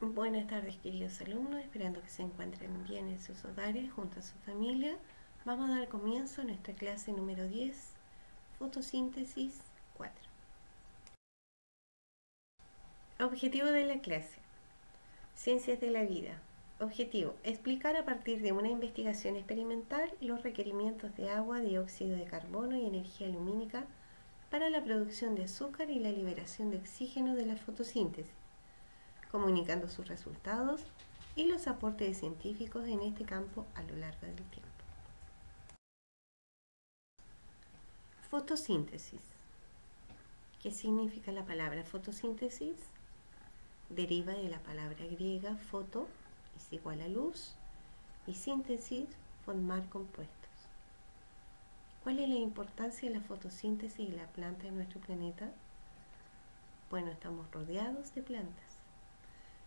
Buenas tardes, queridos alumnos, esperando que se encuentren bien en sus hogares junto a su familia. Vamos a dar comienzo a nuestra clase número 10, fotosíntesis 4. Objetivo de la clase: Ciencias de la vida. Objetivo: explicar a partir de una investigación experimental los requerimientos de agua, dióxido de carbono y energía lumínica para la producción de azúcar y la liberación de oxígeno de la fotosíntesis, comunicando sus resultados y los aportes de científicos en este campo a lo largo del tiempo. Fotosíntesis. ¿Qué significa la palabra fotosíntesis? Deriva de la palabra griega foto, es igual a luz, y síntesis, formar compuestos. ¿Cuál es la importancia de la fotosíntesis y la planta en nuestro planeta? Bueno, estamos rodeados de plantas.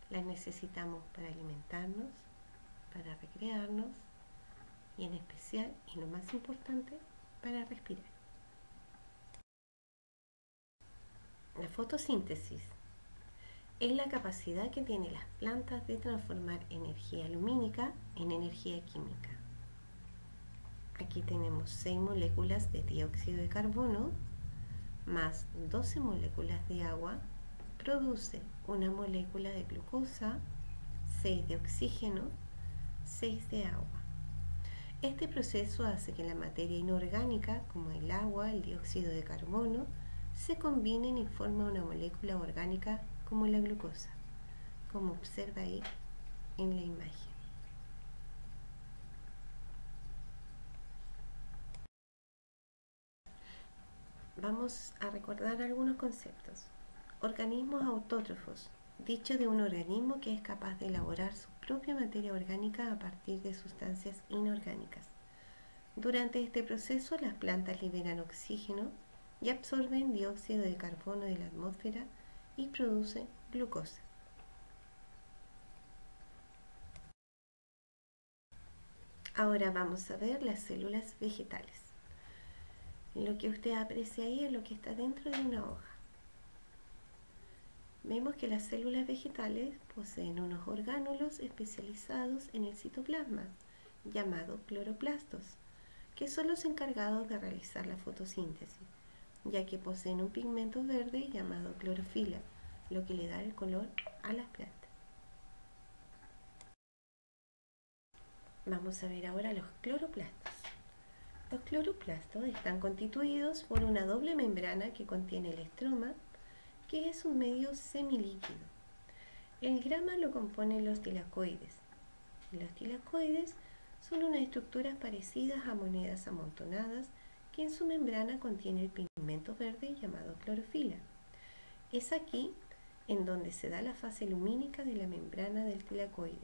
Las necesitamos para alimentarnos, para recrearnos y en especial, y lo más importante, para respirar. La fotosíntesis es la capacidad que tienen las plantas de transformar energía lumínica en energía química. Aquí tenemos 6 moléculas de dióxido de carbono más 12 moléculas de agua, produce una molécula de glucosa, 6 de oxígeno, 6 de agua. Este proceso hace que la materia inorgánica, como el agua, el dióxido de carbono, se combinen y formen una molécula orgánica como la glucosa, como observa ahí en la imagen. Vamos a recordar algunos conceptos. Organismos autótrofos, dicho de un organismo que es capaz de elaborar su propia materia orgánica a partir de sustancias inorgánicas. Durante este proceso, las plantas liberan oxígeno y absorben dióxido de carbono de la atmósfera y producen glucosa. Ahora vamos a ver las células vegetales. Lo que usted aprecia ahí es lo que está dentro de una hoja. Vemos que las células vegetales poseen unos orgánulos especializados en el citoplasma, llamados cloroplastos, que son los encargados de realizar la fotosíntesis, ya que poseen un pigmento verde llamado clorofila, lo que le da el color a las plantas. Vamos a ver ahora los cloroplastos. Los cloroplastos están constituidos por una doble membrana que contiene el estroma, que es un medio semilíquido. El grama lo componen los tilacoides. Los tilacoides son unas estructuras parecidas a monedas amontonadas que en su membrana contiene el pigmento verde llamado clorofila. Es aquí en donde se da la fase lumínica de la membrana del tilacoide.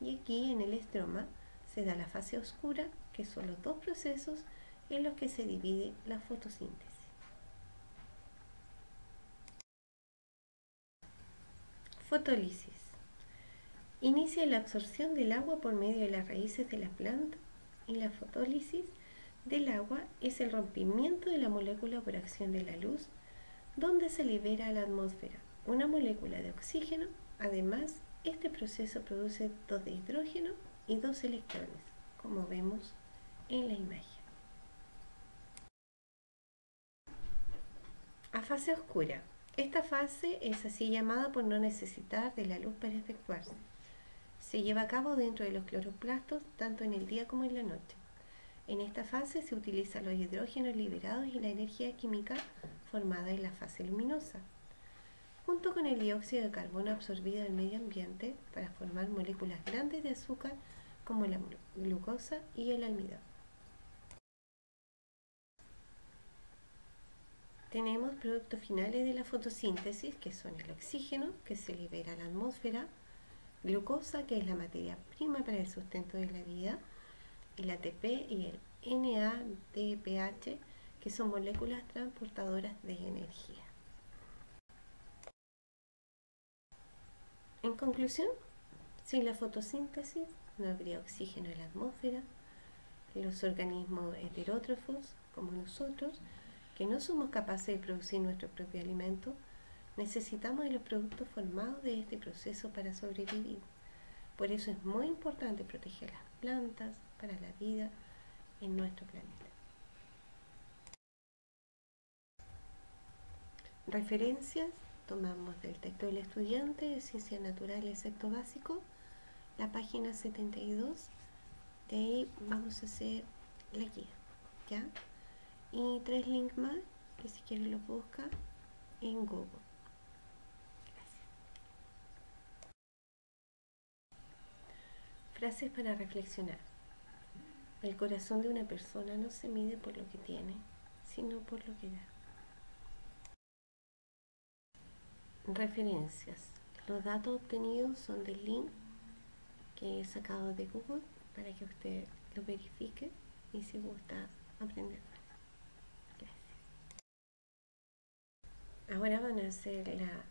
Y aquí en el estroma se da la fase oscura, que son los dos procesos en los que se divide la fotosíntesis. Fotólisis. Inicia la absorción del agua por medio de las raíces de la planta y la fotólisis del agua es el rompimiento de la molécula por acción de la luz, donde se libera a la atmósfera una molécula de oxígeno. Además, este proceso produce 2 de hidrógeno y 2 electrones, como vemos en la imagen. A fase oscura. Esta fase es así llamada por no necesitar de la luz para efectuarse. Se lleva a cabo dentro de los cloroplastos tanto en el día como en la noche. En esta fase se utilizan los hidrógenos liberados y la energía química formada en la fase luminosa, junto con el dióxido de carbono absorbido del medio ambiente para formar moléculas grandes de azúcar como la glucosa y el almidón. Tenemos productos finales de la fotosíntesis, que son el oxígeno, que se libera a la atmósfera, glucosa, que es la materia prima para el sustento de la vida, el ATP y el NADPH, que son moléculas transportadoras de energía. En conclusión, sin la fotosíntesis no habría oxígeno en la atmósfera. Los organismos heterótrofos, como nosotros, que no somos capaces de producir nuestro propio alimento, Necesitamos de los productos formados de este proceso para sobrevivir. Por eso es muy importante proteger las plantas para la vida en nuestro planeta. Referencias: tomamos del texto del estudiante de Ciencias Naturales, sexto básico, la página 72. De ahí vamos a hacer la guía, ¿ya? Y 3 links más que si quieren los busca en Google. Gracias. Frases para reflexionar. El corazón de una persona no se mide por lo que tiene, sino por lo que da. Referencias. Los datos obtenidos son del link que he sacado de Google para que usted lo verifique y si gusta aprender más. Gracias. Ahora van a hacer la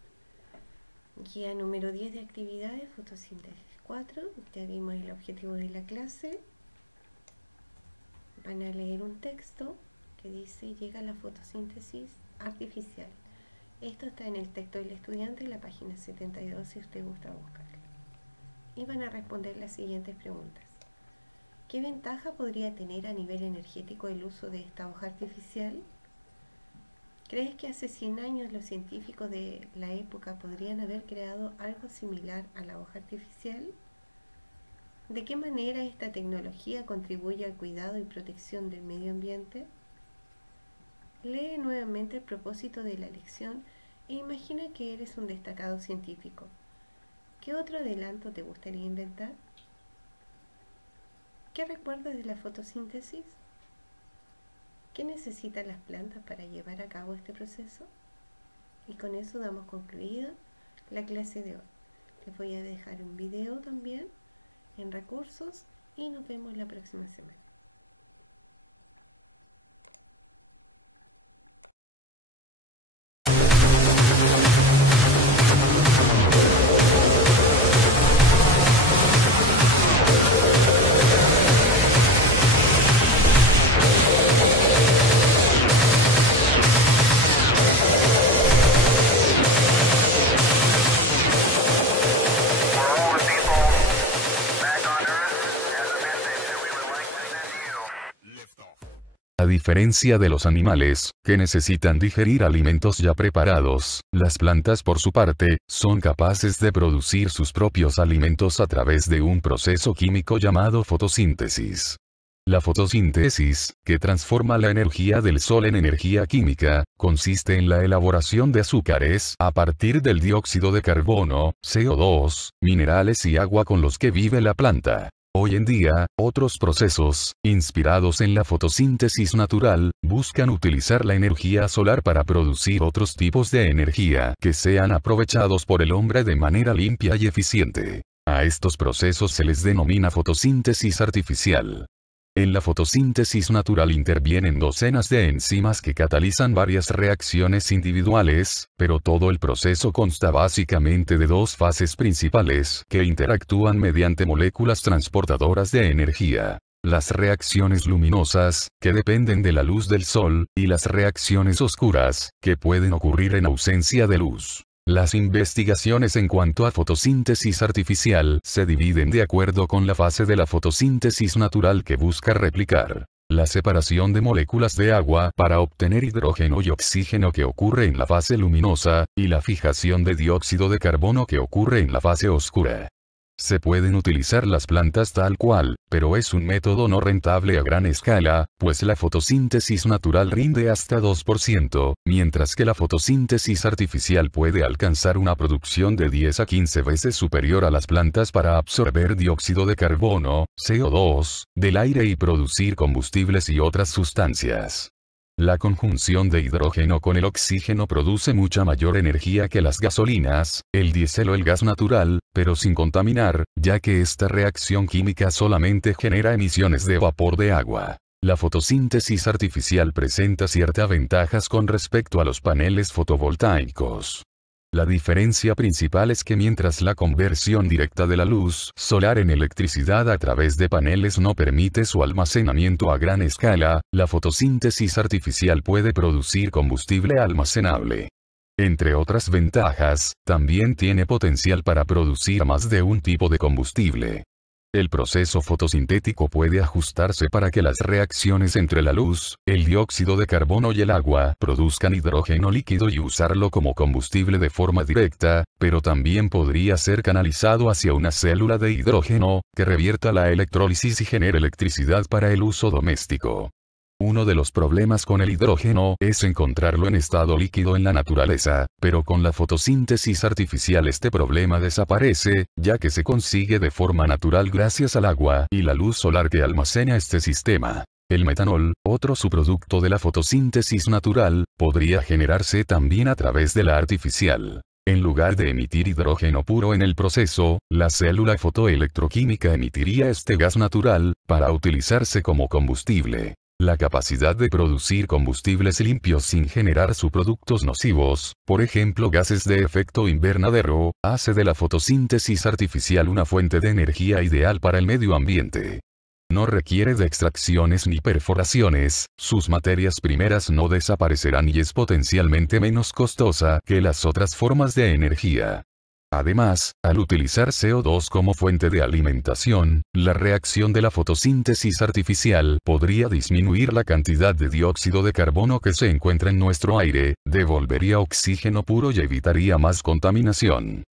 guía número 10 de actividades, fotosíntesis 4. Ya vimos el objetivo de la clase. Van a leer un texto que dice: llega la fotosíntesis artificial. Esto está en el texto del estudiante en la página 72 si usted gusta buscarlo. Y van a responder las siguientes preguntas. ¿Qué ventaja podría tener a nivel energético el uso de esta hoja artificial? ¿Crees que hace 100 años los científicos de la época podrían haber creado algo similar a la hoja artificial? ¿De qué manera esta tecnología contribuye al cuidado y protección del medio ambiente? Lee nuevamente el propósito de la lección e imagina que eres un destacado científico. ¿Qué otro adelanto te gustaría inventar? ¿Qué recuerdas de la fotosíntesis? ¿Qué necesitan las plantas para llevar a cabo este proceso? Y con eso damos concluida la clase de hoy. Les voy a dejar un video también en recursos y nos vemos la próxima semana. A diferencia de los animales, que necesitan digerir alimentos ya preparados, las plantas por su parte, son capaces de producir sus propios alimentos a través de un proceso químico llamado fotosíntesis. La fotosíntesis, que transforma la energía del sol en energía química, consiste en la elaboración de azúcares a partir del dióxido de carbono, CO2, minerales y agua con los que vive la planta. Hoy en día, otros procesos, inspirados en la fotosíntesis natural, buscan utilizar la energía solar para producir otros tipos de energía que sean aprovechados por el hombre de manera limpia y eficiente. A estos procesos se les denomina fotosíntesis artificial. En la fotosíntesis natural intervienen docenas de enzimas que catalizan varias reacciones individuales, pero todo el proceso consta básicamente de dos fases principales que interactúan mediante moléculas transportadoras de energía. Las reacciones luminosas, que dependen de la luz del sol, y las reacciones oscuras, que pueden ocurrir en ausencia de luz. Las investigaciones en cuanto a fotosíntesis artificial se dividen de acuerdo con la fase de la fotosíntesis natural que busca replicar la separación de moléculas de agua para obtener hidrógeno y oxígeno que ocurre en la fase luminosa, y la fijación de dióxido de carbono que ocurre en la fase oscura. Se pueden utilizar las plantas tal cual, pero es un método no rentable a gran escala, pues la fotosíntesis natural rinde hasta 2%, mientras que la fotosíntesis artificial puede alcanzar una producción de 10 a 15 veces superior a las plantas para absorber dióxido de carbono, CO2, del aire y producir combustibles y otras sustancias. La conjunción de hidrógeno con el oxígeno produce mucha mayor energía que las gasolinas, el diésel o el gas natural, pero sin contaminar, ya que esta reacción química solamente genera emisiones de vapor de agua. La fotosíntesis artificial presenta ciertas ventajas con respecto a los paneles fotovoltaicos. La diferencia principal es que mientras la conversión directa de la luz solar en electricidad a través de paneles no permite su almacenamiento a gran escala, la fotosíntesis artificial puede producir combustible almacenable. Entre otras ventajas, también tiene potencial para producir más de un tipo de combustible. El proceso fotosintético puede ajustarse para que las reacciones entre la luz, el dióxido de carbono y el agua produzcan hidrógeno líquido y usarlo como combustible de forma directa, pero también podría ser canalizado hacia una célula de hidrógeno, que revierta la electrólisis y genere electricidad para el uso doméstico. Uno de los problemas con el hidrógeno es encontrarlo en estado líquido en la naturaleza, pero con la fotosíntesis artificial este problema desaparece, ya que se consigue de forma natural gracias al agua y la luz solar que almacena este sistema. El metanol, otro subproducto de la fotosíntesis natural, podría generarse también a través de la artificial. En lugar de emitir hidrógeno puro en el proceso, la célula fotoelectroquímica emitiría este gas natural, para utilizarse como combustible. La capacidad de producir combustibles limpios sin generar subproductos nocivos, por ejemplo gases de efecto invernadero, hace de la fotosíntesis artificial una fuente de energía ideal para el medio ambiente. No requiere de extracciones ni perforaciones, sus materias primeras no desaparecerán y es potencialmente menos costosa que las otras formas de energía. Además, al utilizar CO2 como fuente de alimentación, la reacción de la fotosíntesis artificial podría disminuir la cantidad de dióxido de carbono que se encuentra en nuestro aire, devolvería oxígeno puro y evitaría más contaminación.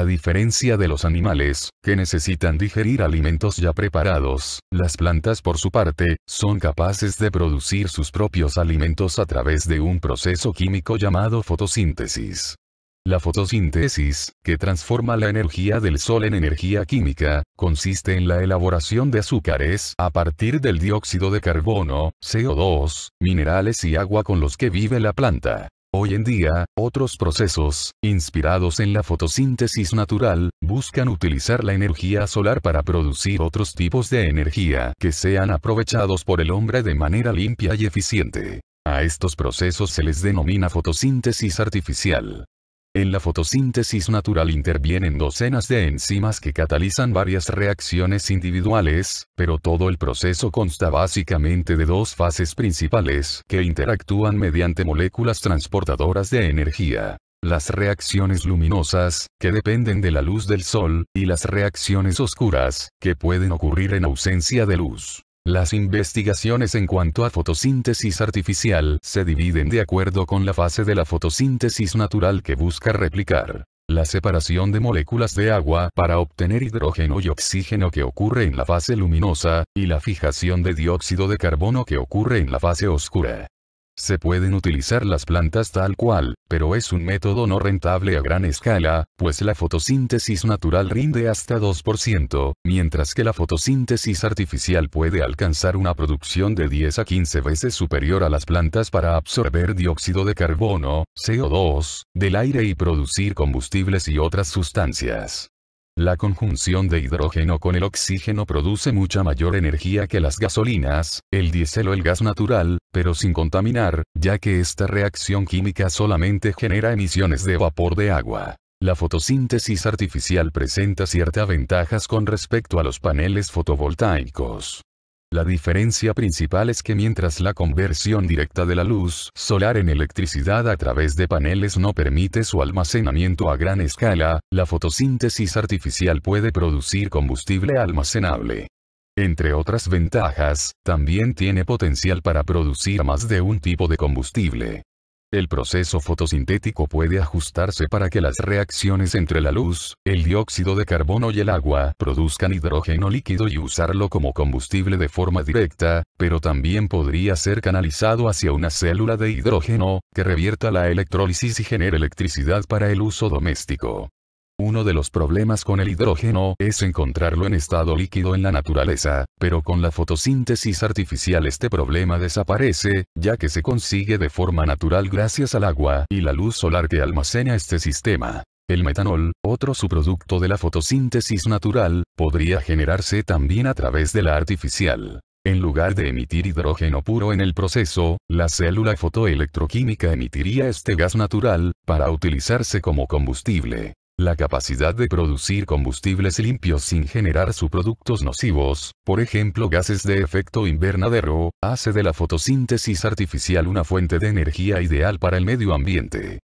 A diferencia de los animales, que necesitan digerir alimentos ya preparados, las plantas por su parte, son capaces de producir sus propios alimentos a través de un proceso químico llamado fotosíntesis. La fotosíntesis, que transforma la energía del sol en energía química, consiste en la elaboración de azúcares a partir del dióxido de carbono, CO2, minerales y agua con los que vive la planta. Hoy en día, otros procesos, inspirados en la fotosíntesis natural, buscan utilizar la energía solar para producir otros tipos de energía que sean aprovechados por el hombre de manera limpia y eficiente. A estos procesos se les denomina fotosíntesis artificial. En la fotosíntesis natural intervienen docenas de enzimas que catalizan varias reacciones individuales, pero todo el proceso consta básicamente de dos fases principales que interactúan mediante moléculas transportadoras de energía. Las reacciones luminosas, que dependen de la luz del sol, y las reacciones oscuras, que pueden ocurrir en ausencia de luz. Las investigaciones en cuanto a fotosíntesis artificial se dividen de acuerdo con la fase de la fotosíntesis natural que busca replicar la separación de moléculas de agua para obtener hidrógeno y oxígeno que ocurre en la fase luminosa, y la fijación de dióxido de carbono que ocurre en la fase oscura. Se pueden utilizar las plantas tal cual, pero es un método no rentable a gran escala, pues la fotosíntesis natural rinde hasta 2%, mientras que la fotosíntesis artificial puede alcanzar una producción de 10 a 15 veces superior a las plantas para absorber dióxido de carbono, CO2, del aire y producir combustibles y otras sustancias. La conjunción de hidrógeno con el oxígeno produce mucha mayor energía que las gasolinas, el diésel o el gas natural, pero sin contaminar, ya que esta reacción química solamente genera emisiones de vapor de agua. La fotosíntesis artificial presenta ciertas ventajas con respecto a los paneles fotovoltaicos. La diferencia principal es que mientras la conversión directa de la luz solar en electricidad a través de paneles no permite su almacenamiento a gran escala, la fotosíntesis artificial puede producir combustible almacenable. Entre otras ventajas, también tiene potencial para producir más de un tipo de combustible. El proceso fotosintético puede ajustarse para que las reacciones entre la luz, el dióxido de carbono y el agua produzcan hidrógeno líquido y usarlo como combustible de forma directa, pero también podría ser canalizado hacia una célula de hidrógeno, que revierta la electrólisis y genere electricidad para el uso doméstico. Uno de los problemas con el hidrógeno es encontrarlo en estado líquido en la naturaleza, pero con la fotosíntesis artificial este problema desaparece, ya que se consigue de forma natural gracias al agua y la luz solar que almacena este sistema. El metanol, otro subproducto de la fotosíntesis natural, podría generarse también a través de la artificial. En lugar de emitir hidrógeno puro en el proceso, la célula fotoelectroquímica emitiría este gas natural, para utilizarse como combustible. La capacidad de producir combustibles limpios sin generar subproductos nocivos, por ejemplo gases de efecto invernadero, hace de la fotosíntesis artificial una fuente de energía ideal para el medio ambiente.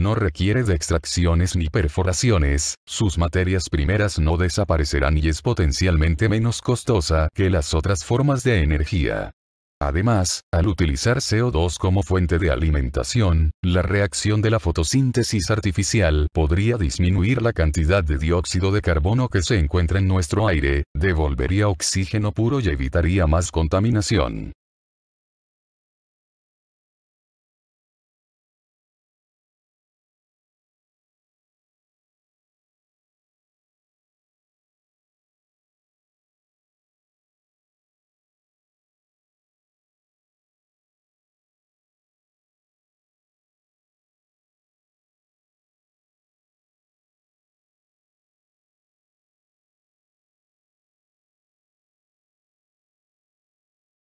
No requiere de extracciones ni perforaciones, sus materias primeras no desaparecerán y es potencialmente menos costosa que las otras formas de energía. Además, al utilizar CO2 como fuente de alimentación, la reacción de la fotosíntesis artificial podría disminuir la cantidad de dióxido de carbono que se encuentra en nuestro aire, devolvería oxígeno puro y evitaría más contaminación.